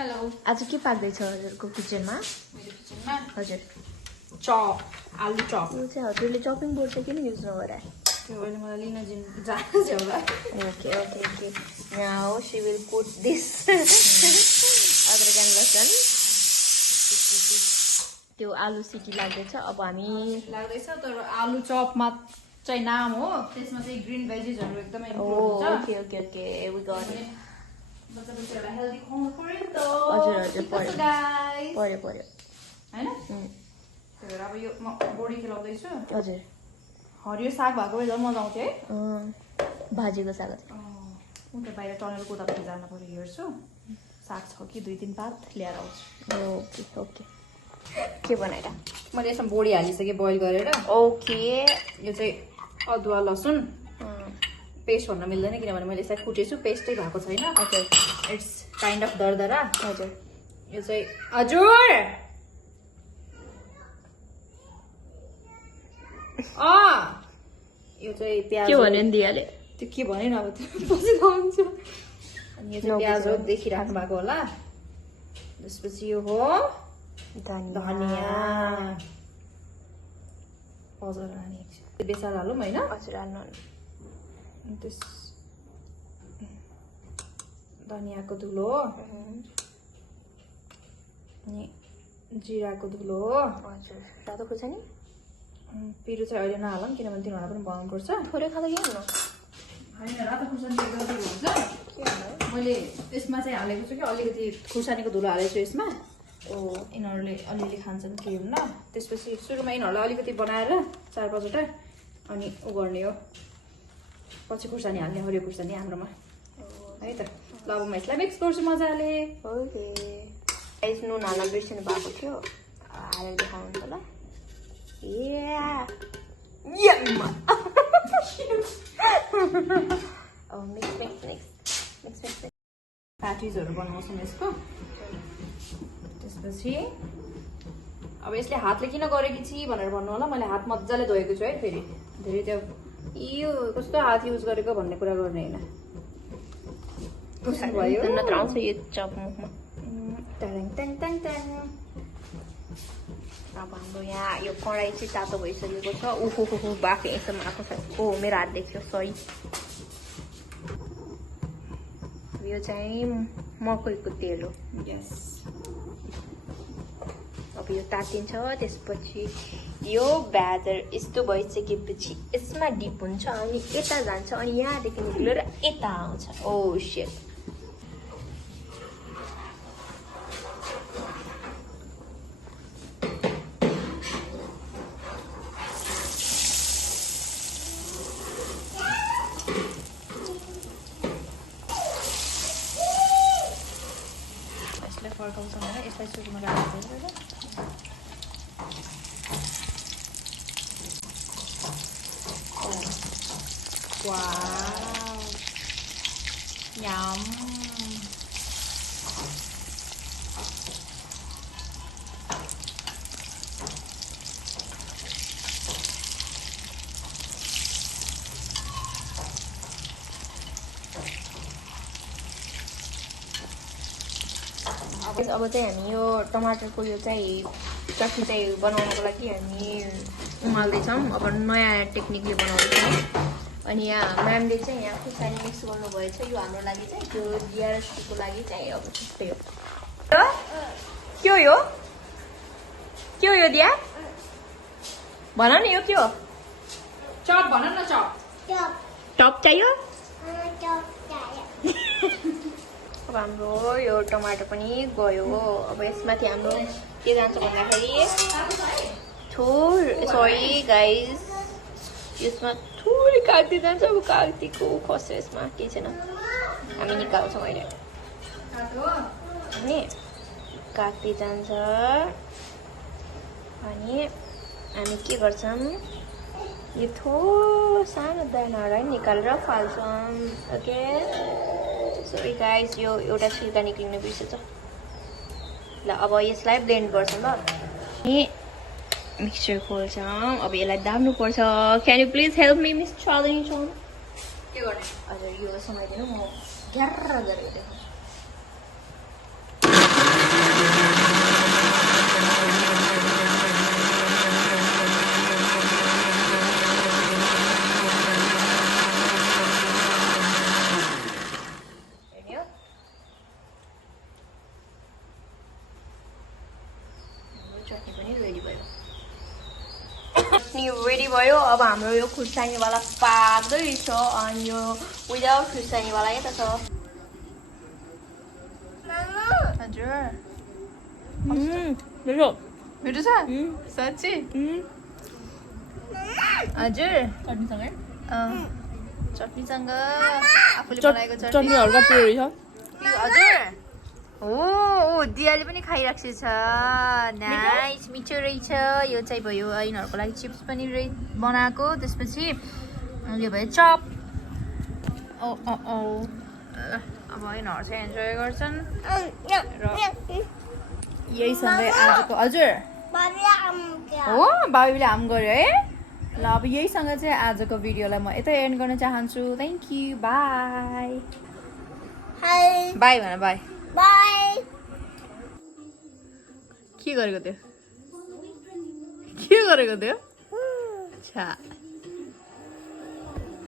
Hello आज के पाक्दैछ हजुरको किचनमा? मेरो किचनमा हजुर चप आलु चप यो चाहिँ हजुरले चपिङ बोर्ड चाहिँ किन युज नगरे? त्यो अहिले मलाई लिन जानु छ होला okay okay okay now she will put this अदरक एन्ड लसन त्यो आलु सिटी लाग्दैछ अब हामी लाग्दैछ तर आलु चपमा चाहिँ नाम हो त्यसमा चाहिँ ग्रीन भेजिसहरु एकदमै इम्पोर्टेन्ट छ okay okay okay we got it बच्चाहरुलाई हेल्दी खुवाउनु पर्यो नि त हजुर हजुर पर्यो गाइस पर्यो पर्यो हैन त्यही भएर अब यो म बोडी खेलाउँदै छु हजुर हरियो साग भएको भए झन् मजा आउँथ्यो है भाजीको साग उता बाहिर टनल कोतापट्टि जानु पर्यो हेर्छु साग छ कि 2-3 पात लिएर आउँछु ओके ओके के बनाएर मैले यसमा बोडी हालिसकेँ बोइल गरेर ओके यो चाहिँ अदुवा लसुन पेस्ट भन्न मिल्दैन किनभने मैले यसलाई कुटेछु पेस्टै भएको छैन ओके इट्स काइन्ड अफ दरदरा हजुर यो चाहिँ हजुर यो चाहिँ प्याज के भन्यो नि दियाले त्यो के भने न अब त्यो पछि थाहा हुन्छ अनि यो चाहिँ प्याज हो देखिराख्नु भएको होला त्यसपछि यो हो धनिया हजुर हाल्ने बेसार हालौँ होइन हजुर हाल्नु त्यस धनियाको धुलो अनि जिराको धुलो हजुर रातो खुर्सानी पिरो चाहिँ अहिले नहालौँ किनभने तिनीहरूलाई पनि बनाउनुपर्छ थोरै खाँदा के हुनु होइन रातो खुर्सानी एकदम हुन्छ मैले यसमा चाहिँ हालेको छु कि अलिकति खुर्सानीको धुलो हालेको छु यसमा यिनीहरूले अलिअलि खान्छन् के हुन्न त्यसपछि सुरुमा यिनीहरूलाई अलिकति बनाएर 4-5वटा अनि उ गर्ने हो पछि खुर्सानी हाल्ने हरियो खुर्सानी हाम्रोमा है त ल अब म यसलाई मिक्स गर्छु मजाले ओके गाइस नुन हाल्न बिर्सिनु भएको थियो हालेर देखाउनु ल mix mix mix mix mix प्याटिजहरू बनाउँछौँ यसको त्यसपछि अब यसले हातले किन गरेकी छि भनेर भन्नु होला मैले हात मजाले धोएको छु है फेरि धेरै त्यो यो कस्तो हात युज गरेको भन्ने कुरा गर्ने होइन कस्तो भयो नत्र आउँछ यो चप मुखमा ट्याङ ट्याङ ट्याङ ट्याङ अब हाम्रो यहाँ यो कडाई चाहिँ तातो भइसकेको छ उखु बाँके यसम्म आएको छ ओ मेरो हात देख्यो सरी यो चाहिँ मकैको तेल हो यस अब यो तातिन्छ त्यसपछि यो ब्याटर यस्तो भइसकेपछि यसमा डिप हुन्छ अनि यता जान्छ अनि यहाँदेखि निक्लेर यता आउँछ ओ शिट यसलाई फर्काउँछौँ होइन यसलाई सुरुमा राख्नु Wow. Yum. अब चाहिँ हामी यो टमाटरको यो चाहिँ चटनी चाहिँ बनाउनको लागि हामी उमाल्दैछौँ अब नयाँ टेक्निकले बनाउँदैछौँ अनि यहाँ म्यामले चाहिँ यहाँ खुर्सानी मिक्स गर्नुभएछ यो हाम्रो लागि चाहिँ त्यो डिआरएसको लागि चाहिँ अब त्यस्तै हो के हो यो दिया भन न यो के हो चप भन न चप टप चाहियो अब हाम्रो यो टमाटर पनि गयो अब यसमाथि हाम्रो के जान्छ भन्दाखेरि सरी गाइस यसमा थोरै काग्ती जान्छ अब काग्तीको खस्छ यसमा केही छैन हामी निकाल्छौँ अहिले अनि काग्ती जान्छ अनि हामी के गर्छौँ यो थोरै सानो दानाहरूलाई निकालेर फाल्छौँ ओके सरी गाइस यो एउटा छिल्का निक्लिनु बिर्सेछ ल अब यसलाई ब्लेन्ड गर्छौँ ल अनि मिक्सचर खोल्छौँ अब यसलाई दाब्नुपर्छ can you please help me miss Chalini चौन के गर्ने हजुर यो समाइदिनु म ग्यार गरेर देखाउँछु चटनी पनि रेडी भयो चटनी रेडी भयो अब हाम्रो यो खुर्सानीवाला पाक्दैछ अनि यो विदाउट खुर्सानीवाला यता छ हजुर मिठो मिठो छ साँच्ची हजुर चटनीसँगै चटनीसँग आफूले बनाएको चटनी हल्का पिरो रहेछ हजुर ओ दियाले पनि खाइरहेको छ नाइस मिठो रहेछ यो चाहिँ भयो यिनीहरूको लागि चिप्स पनि बनाएको त्यसपछि यो भयो चप अब यिनीहरू चाहिँ इन्जोय गर्छन् र यहीसँगै आजको हजुर हो बाबीले हाम गर्यो है ल अब यहीसँग चाहिँ आजको भिडियोलाई म यतै एन्ड गर्न चाहन्छु थ्याङ्क यू बाई बाई भन बाई के गरेको थियो